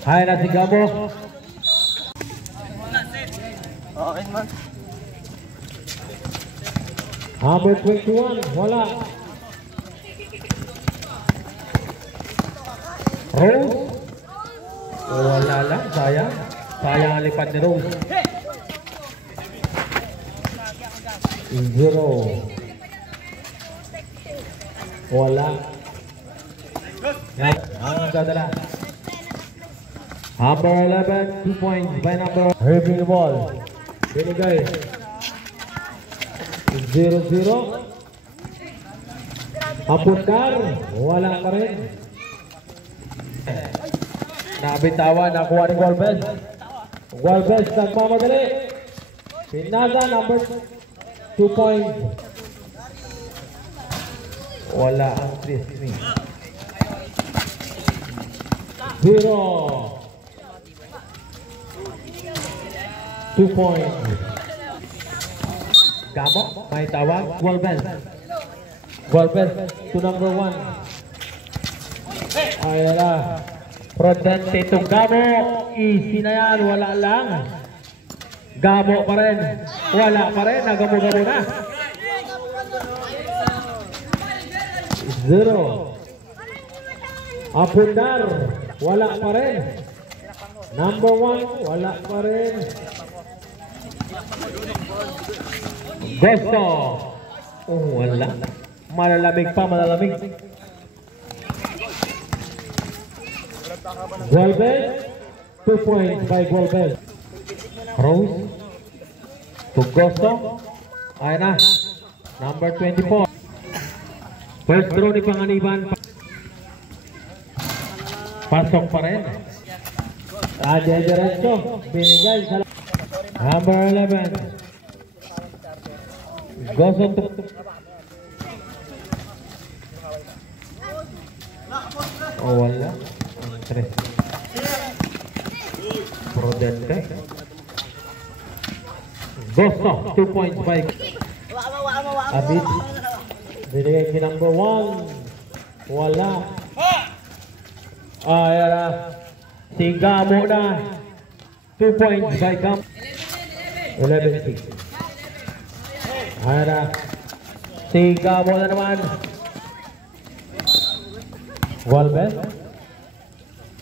Hay na si Gabo. Okay man. Number 21, wala. Rose. Wala lang, sayang. Sayang ang lipat ni Rose. 0. Wala. Yan, ang dadala. Number 11, 2 points by number. Heaving the ball. Binigay. 0-0. Apundar. Wala pa rin. Nabitawan, nakuha ni Gualvez. Gualvez nagmamadali. Pinaga, number 2 points. Wala ang Trismi. 0. 2 points. Gamo, may tawag. Gualvez. Gualvez to number 1. Ayan na. Prudente itong Gamo. Easy na yan. Wala lang. Gamo pa rin. Wala pa rin. Nagamo-gamo na. 0. Apundar. Wala pa rin. Number 1. Wala pa rin. Gusto. Oh, wala. Malalamig pa, malalamig. Gualvez. 2 points by Gualvez. Rose. To Gusto. Ayan na. Number 24. First throw ni Panganiban. Pasok pa rin. Radya diretso. Binigay sa number 11. Gusto to. Oh, wala. 3. Prudente. Gusto. 2 points by Abid. Binigay si number 1. Wala. Ayan na. Si Gamo na. 2 points by Gamo. 11-6. Ayan na. Si Gamo na naman. Gualvez.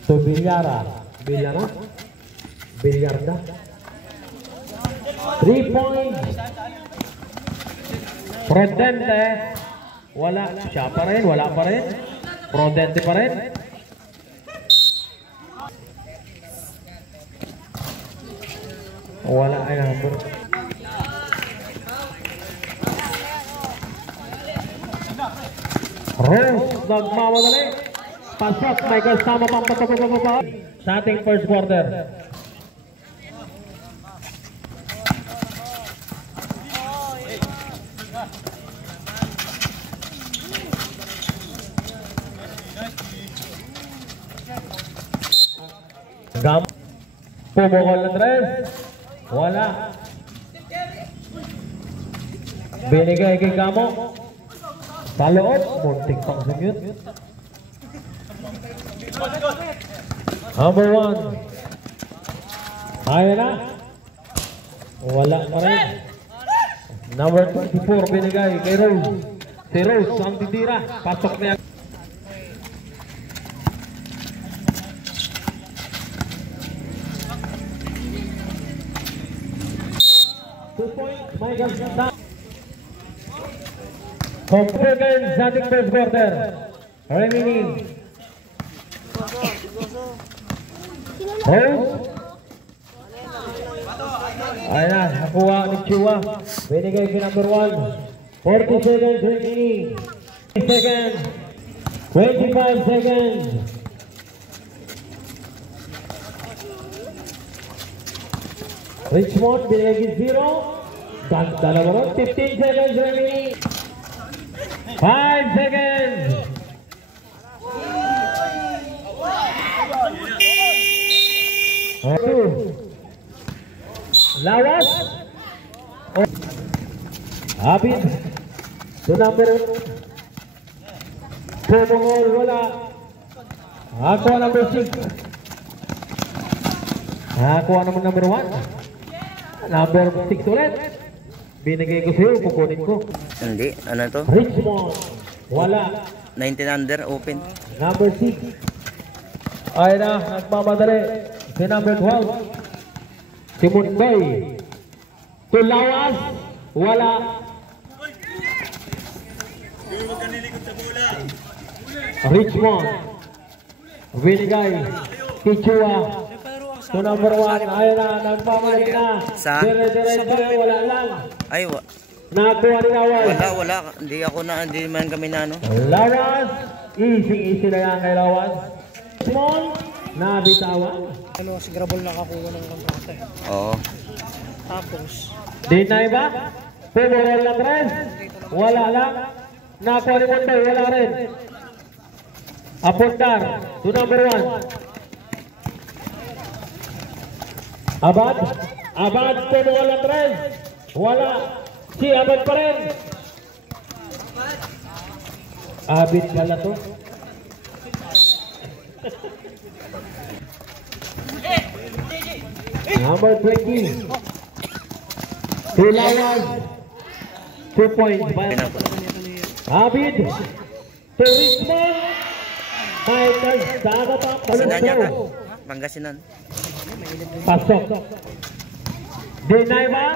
To Bilyara. Bilyara. Bilyarda. 3 points. Prudente. Wala. Siya pa rin. Wala pa rin. Prudente pa rin. Wala ay number. Rose. Nagmamadali. Pasok. May kasama pang patapapapapa sa ating first quarter. Gamo. Pumukol ng tres. Wala. Binigay kay Gamo. Sa loob. Muntik pang sumute. Number 1. Ayan na. Wala pa rin. Number 24 binigay kay Rose. Si Rose ang titira. Pasok niya. Michael Santa. Completed sa ating first quarter. Remaining. Rose. Ayan na, nakuha ni Chua. Binigay si number 1. 40 seconds remaining. 20 seconds. 25 seconds. Richmond, binigay 0. Dalawa 15 seconds remaining. 5 seconds. Lawas. Abid. To number 2. Pumungol, wala. Ako number 6. Nakakuha naman number 1. Number 6 ulit. Binigay ko sa'yo, kukunin ko. Hindi, ano to? Richmond. Wala. 19 under, open. Number 6. Ay na, nagmamadali. Si number 12. Si Mundoy. Tulawas. Wala. Richmond. Binigay. Tichua. To number 1. Ay na, nagmamadali na. Sa? Dire-dire, wala lang. Ay, Nakuha ni Lawas. wala. Hindi man kami na ano. Lawas. Easy na yan kay Lawas. Richmond. Nabitawan. Ano, si Grabol nakakuha ng kontrata eh. Oo. Tapos, Dinay ba? Pumurol na 3. Wala lang. Nakuha ni Mundoy. Wala rin. Apundar. To number 1. Abad. Pumurol na 3. Wala. Si Abad pa rin. Abid pala to. Number 20. Tulawas. 2 points. Abid. To Richmond. Michael. Sana pa. Sinan yata. Pangasinan. Pasok. Dinay ba?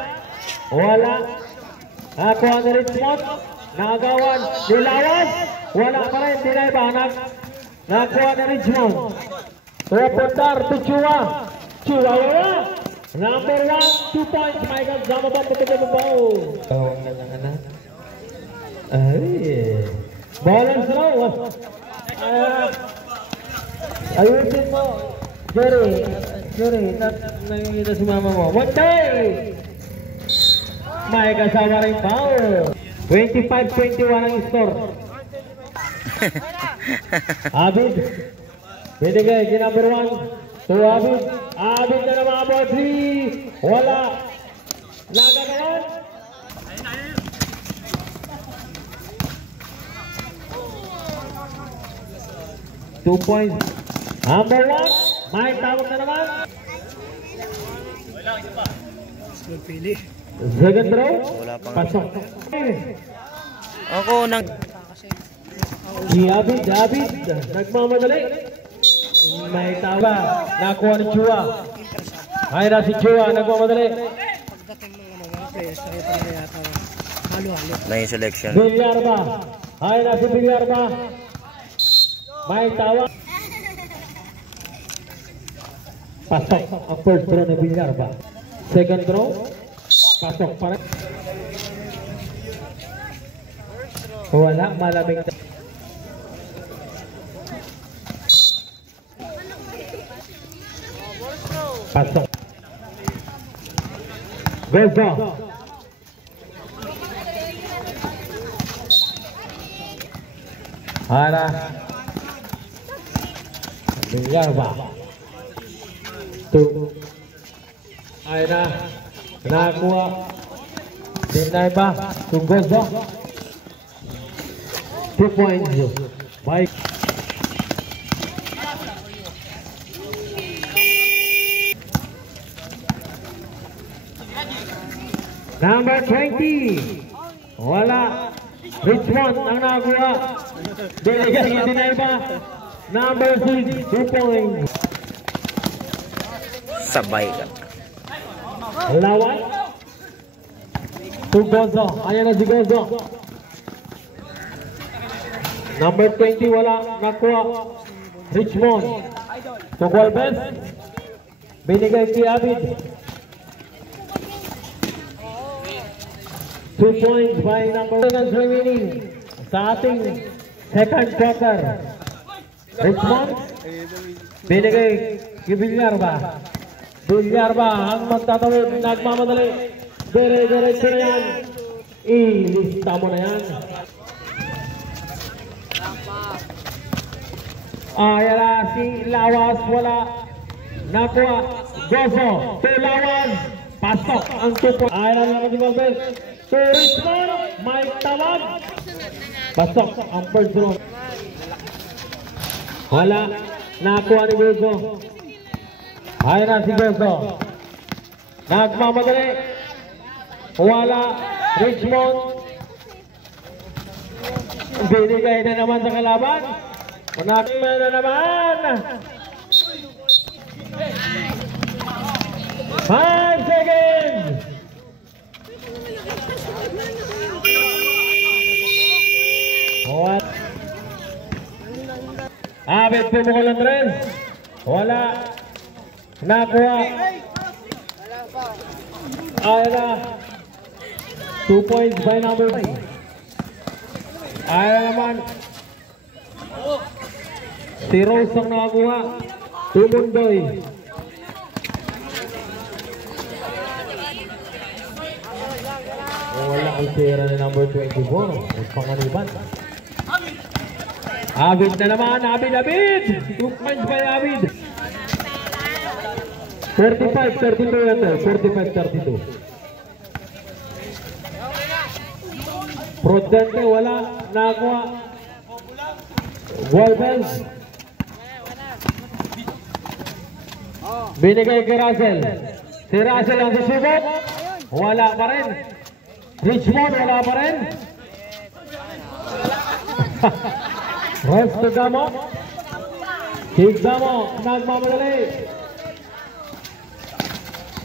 Wala. Nakuha ni Richmond. Nagawan. Dilawas. Wala pa rin. Dinay ba? Nakuha ni Richmond. Repundar to Chua. Chua wala. Number 1. 2 points. Michael. Sama ba? Ay. Balance raw. Ayusin mo. Jerry, nakikita si mama mo. One day! May kasama rin foul. 25-21 ang score. Abid. Binigay si number 1. To Abid. Abid na naman po. 3. Wala. Nagagawan. Two points. Number 1. May tawag na naman. pili. Second row. Wala pang Pasok. ako nang Si Abid. Nagmamadali. May tawag. Nakuha ni Chua. Ay na si Chua. Nagmamadali. Pagdating ng mga players, nakita nila yata halo-halo. na yung selection. Villarba. Ay na si Villarba. May tawag. Pasok ang first row ni Villarba. Second row. Pasok pa rin. Wala, malamig na. Pasok. Gozo. Ara. Villarba. Two. Ay na. Nakuha. Dinay ba? To Gozo. 2 points. Mike. Number 20. Wala. Richmond ang nakuha. Binigay niya Dinay ba? Number 6. 2 points. Sabay ka. Lawan. To Gozo. Ayan na si Gozo. Number 20 wala. Nakuha. Richmond. To Gualvez. Binigay si Abid. 2 points by number 1 remaining sa ating second quarter. Richmond. Binigay si Villarba. Villarba ang magtatawid. Nagmamadali. Dire-diretso na yan. Ilista mo na yan. Ayan na si Lawas. Wala. Nakuha. Gozo. To Lawas. Pasok ang 2 points. Ayan na naman si Gozo. To Richmond. May tawag. Pasok ang first round. Wala. Nakuha ni Gozo. Ay na si Goso. Nagmamadali. Wala. Richmond. Binigay na naman sa kalaban. Unatin na naman. 5 seconds. Abit pumukol ng tres. Wala. Nakuha. Ay na. 2 points by number 3. Ay na naman. Si Rose ang nakakuha. Tumundoy. Wala ang sira ni number 24. Panganiban. Abid na naman. Abid. 2 points by Abid. 45-32 yan. 45-32. Prudente wala. Nakuha. Golbens. Binigay kay Russell. Si Russell ang susubok. Wala pa rin. Richmond wala pa rin. Rest to Gamo. Si Gamo nagmamadali.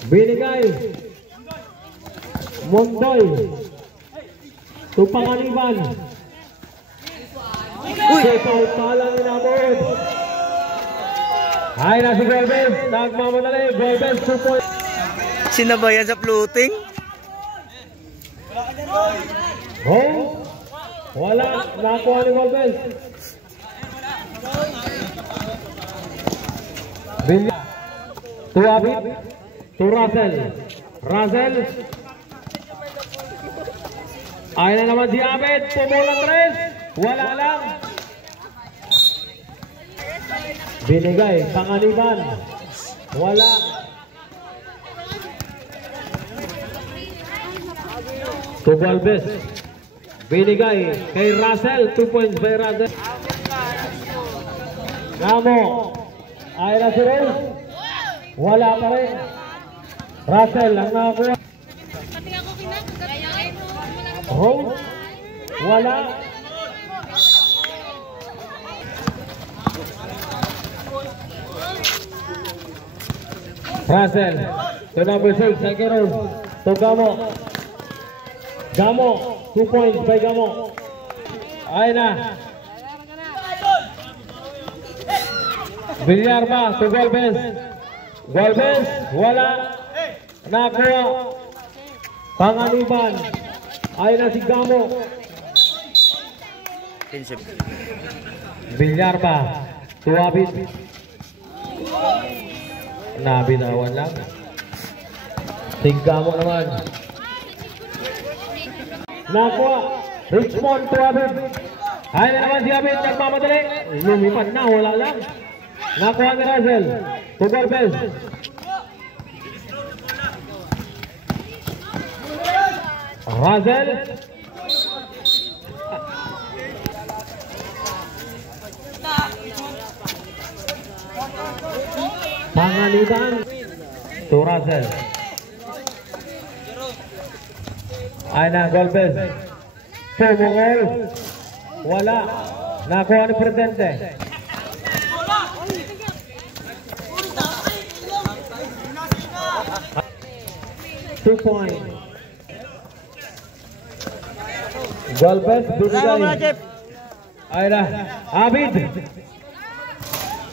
Binigay. Mondoy. Tupanganiban. Setaw palang inabot. Ay na si Golbens. Nagmamadali. Golbens 2 points. Sinabayan sa floating. Oh. Wala. Nakuha ni Golbens. To Abid. To Russell. Russell. Ay na naman si Abid. Pumulang tres. Wala lang. Binigay. Panganiban. Wala. To Golbes. Binigay kay Russell. 2 points by Russell. Gamo. Ay na si Rose. Wala pa rin. Russell ang nakakuha. Rose. Wala. Russell. To number 6. Kay Rose. To Gamo. Gamo. 2 points by Gamo. Ay na. Villarba to Golbes. Golbes. Wala. Nakuha. Panganiban. Ay na si Gamo. Villarba. To Abid. Nabinawan lang. Si Gamo naman. Nakuha. Richmond to Abid. Ay na naman si Abid. Nagmamadali. Lumipad na. Wala lang. Nakuha ni Russell. To Golbes. Russell. Panganiban. To Russell. Ay na Golbes. Pumungol. Wala. Nakuha ni Prudente. 2 points. Golbes binigay. Ay na. Abid.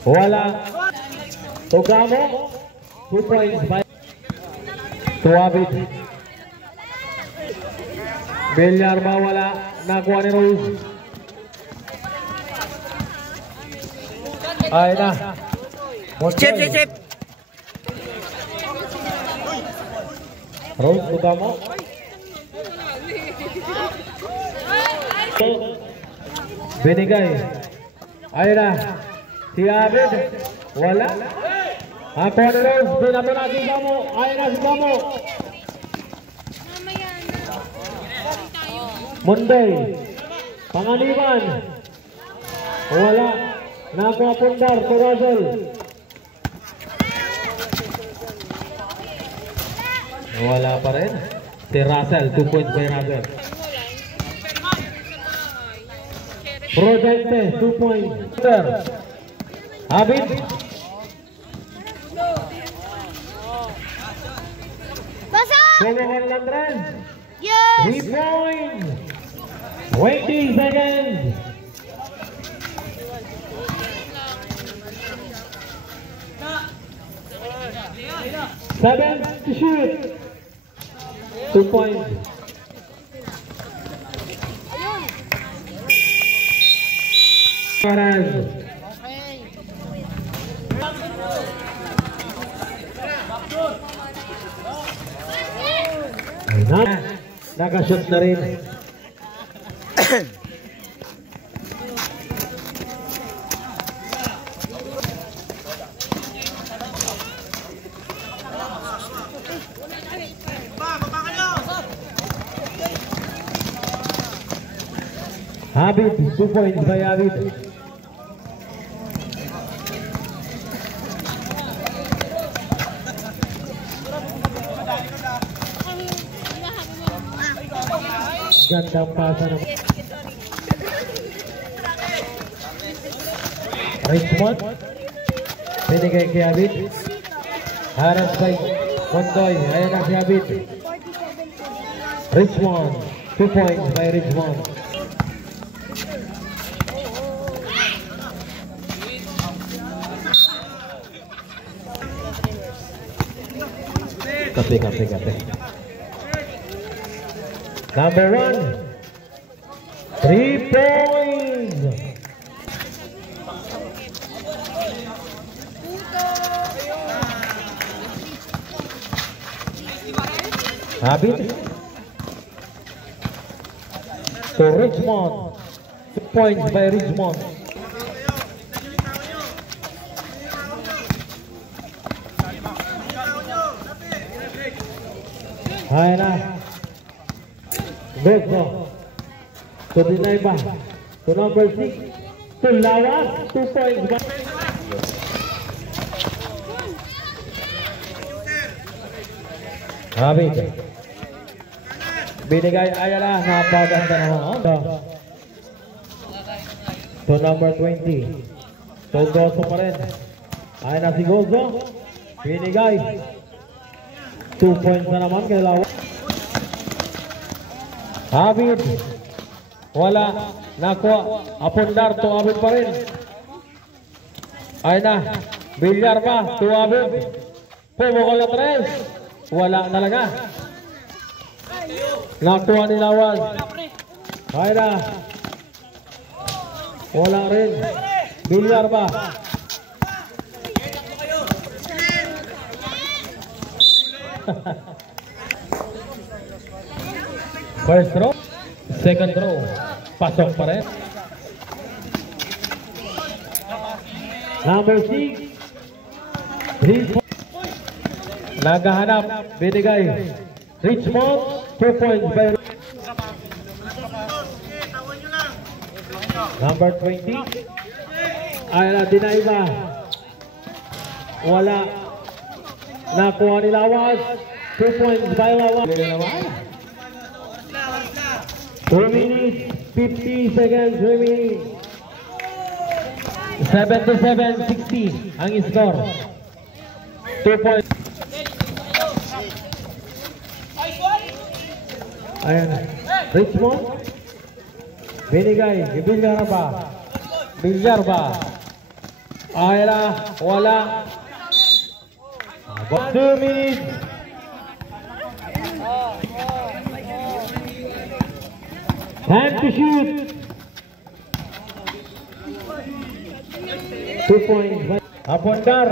Wala. To Gamo. 2 points. To Abid. Villarba wala. Nakuha ni Rose. Ay na. Chip. Rose to Gamo. Binigay. Ay na. Si Abid. Wala. Ako ni Rose. Binato na si Gamo. Ay na si Gamo. Monday. Panganiban. Wala. Nakuha pundar to Russell. Wala pa rin. Si Russell, 2 points by Russell. Prudente, 2 points. Abid. Pumukol Landres. Yes! 3 points. 20 seconds. 7 to shoot. 2 points. Perez. Nakashoot na rin. Abid, 2 points by Abid. Gandang pasa naman. Richmond. Binigay kay Abid. Harap kay Mondoy. Ayan na si Abid. Richmond. 2 points by Richmond. Kape. Number 1. 3 points. Abid. To Richmond. 2 points by Richmond. Ayan na. Gozo. To Dinaiba. To number 6. To Lawas. 2 points by Abid. Binigay. Ayan na. Napaganda naman. To number 20. To Gozo pa rin. Ayan na si Gozo. Binigay. 2 points na naman kay Lawas. Abid. Wala. Nakuha. Apundar. To Abid pa rin. Ayan na. Bilyar pa. To Abid. Pumukol na 3. Wala talaga. Nakuha ni Lawas. Ayan na. Wala rin. Bilyar pa. First throw, second throw, pasok pa rin. Number 6, nagahanap, binigay. Richmond, 2 points by number 20. Ayan na, Dinaiba. Wala. Nakuha ni Lawas. 2 points by Lawas. 2 minutes, 50 seconds remaining. 7-7, 60 ang score. 2 points. Ayan. Richmond. Binigay. Bilyar ba? Ayan na. Wala. 2 minutes. Time to shoot. 2 points. Apundar.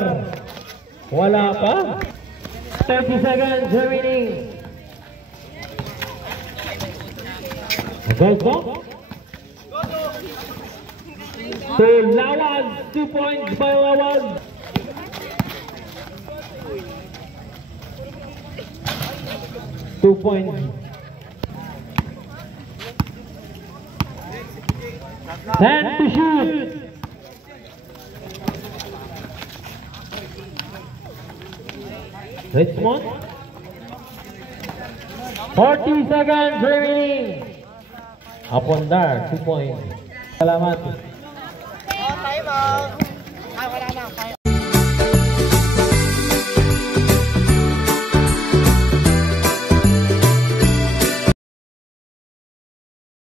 Wala pa. 30 seconds remaining. Gozo. To Lawas. 2 points by Lawas. Two points. Time to shoot. Richmond. 40 seconds remaining. Upon there, 2 points. Salamat. Time out. Wala na.